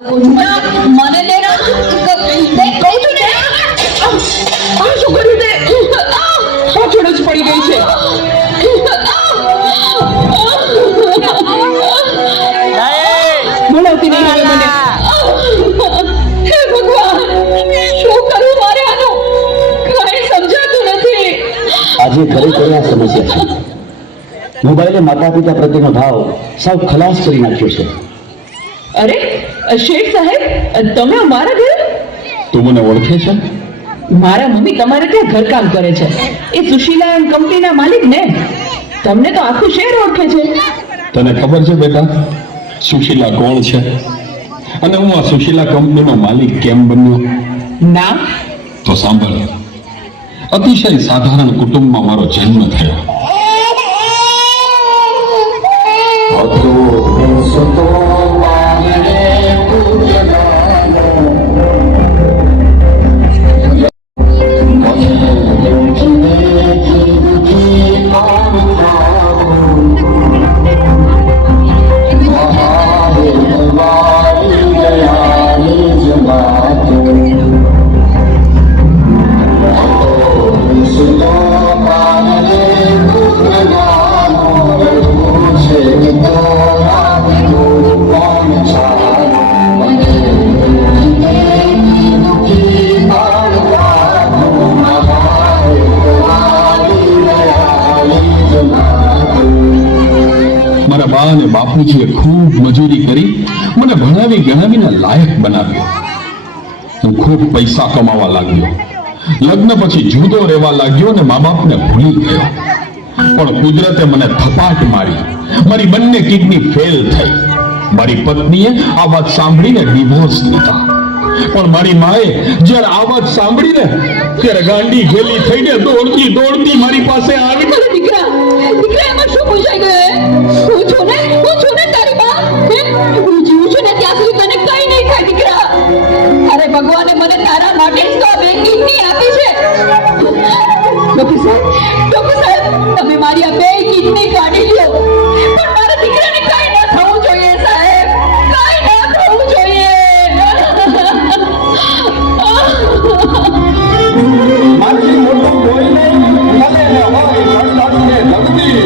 મને લેના કહું છું ને આ શું કર્યું તે પાછળ જ પડી ગઈ છે બોલાવતી નહીં હવે મને હે ભગવાન શું કરું મારે આનું કઈ સમજાતું નથી આજે ખરેખર આ સમસ્યા છે મોબાઈલે માતા પિતા પ્રત્યેનો ભાવ સાવ ખલાસ કરી નાખ્યો છે અરે શેઠ સાહેબ તમે અમારા ઘરે તું મને ઓળખે છે? મારા મમ્મી તમારે ત્યાં ઘરકામ કરે છે એ સુશીલા એન્ડ કંપનીના માલિક ને તમને તો આખું શહેર ઓળખે છે તને ખબર છે બેટા સુશીલા કોણ છે અને હું આ સુશીલા કંપનીનો માલિક કેમ બન્યો? ના તો સાંભળ, અતિશય સાધારણ કુટુંબમાં મારો જન્મ થયો. મારા બા અને બાપુજીએ ખૂબ મજૂરી કરી મને ભણાવી ગણાવીને લાયક બનાવ્યો. હું ખૂબ પૈસા કમાવા લાગ્યો. લગ્ન પછી જુદો રહેવા લાગ્યો અને મા બાપને ભૂલી ગયો. પણ કુદરતે મને થપાટ મારી. મારી બંને કિડની ફેલ થઈ. મારી પત્નીએ આ વાત સાંભળીને ડિવોર્સ લીધા. પણ મારી માએ જ્યારે આ વાત સાંભળીને ત્યારે ગાંડી ગેલી થઈને દોડતી દોડતી મારી પાસે આવી. દીકરા એમાં શું પૂછાઈ ગયું હું છું ને તારી બા હું જીવું છું ને ત્યાં સુધી તને કઈ નહીં થાય દીકરા અરે ભગવાને મને તારા માટે જ તો આ બે કિડની આપી છે ડોક્ટર સાહેબ તમે મારી આ બે કિડની કાઢી લ્યો પણ મારા દીકરાને કઈ ન થવું જોઈએ સાહેબ કઈ ન થવું જોઈએ મારી મોટું કોઈ નહીં મને ન હોય ઘરનાથને લગતી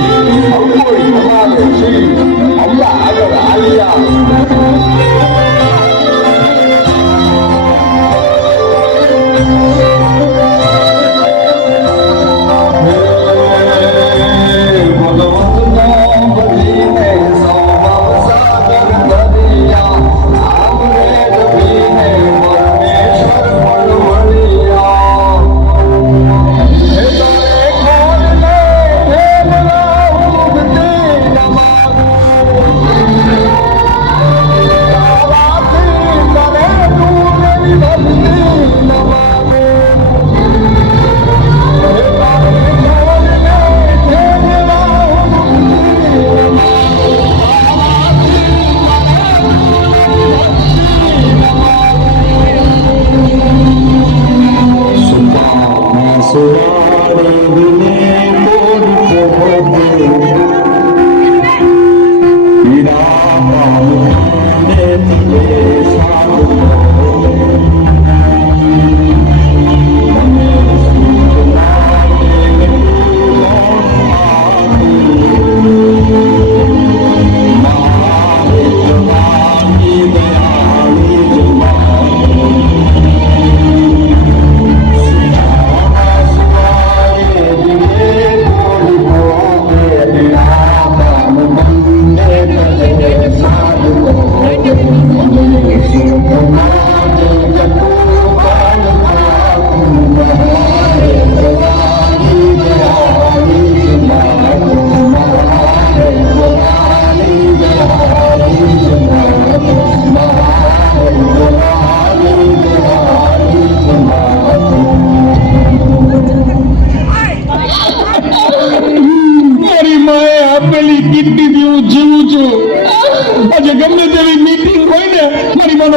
કોઈ તમારે છે અલ્લાહ આગળ આલિયા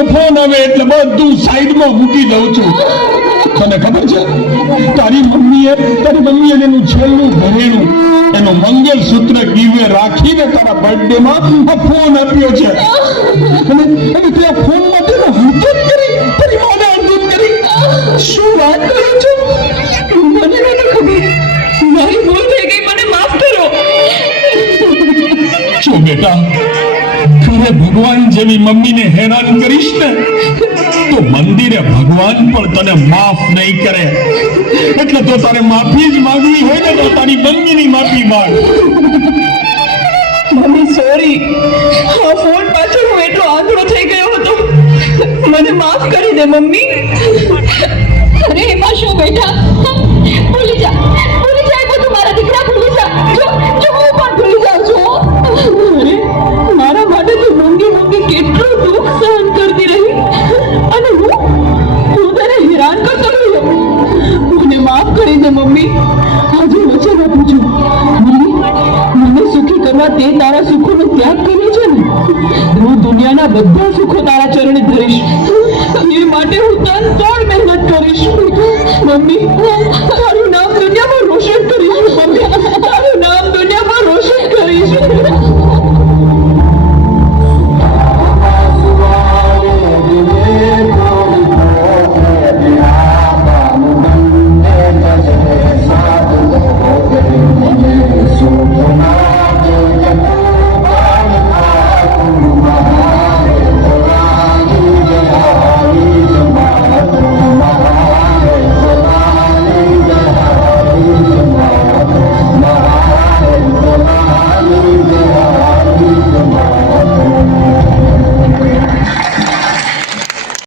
ફોન આવે એટલે બધું સાઈડમાં મૂકી દઉં છું. તને ખબર છે તારી મમ્મીએ એનું છેલ્લું ઘરેણું એનું મંગલસૂત્ર ગીવે રાખીને તારા બર્થડે માં આ ફોન આપ્યો છે અને ત્યાં ફોન માટે જેવી મમ્મીને હેરાન કરીશ ને તો મંદિરે ભગવાન પણ તને માફ નહીં કરે. એટલે તો તારે માફી જ માંગવી હોય ને તો તારી મમ્મીની માફી માંગ. મમ્મી સોરી, આ ફોન પાછળ હું એટલો આંધળો થઈ ગયો હતો. મને માફ કરી દે મમ્મી. અરે એમાં શું બેટા, ભૂલી જા એ બધું. મારા દીકરા ભૂલી જા. જો હું પણ ભૂલી જાઉં છું. અરે મારા માટે તું મૂંગી કેટલું દુઃખ સહન કરતી રહી અને હું તને હેરાન કરતો રહ્યો. મને માફ કરી દે મમ્મી. આજે વચન આપું છું મમ્મી, મને સુખી કરવા તે તારા સુખોનો ત્યાગ કર્યો છે ને, હું દુનિયાના બધા સુખો તારા ચરણે ધરીશ. એ માટે હું તન તોડ મહેનત કરીશ. મમ્મી તારું નામ દુનિયામાં રોશન કરીશ.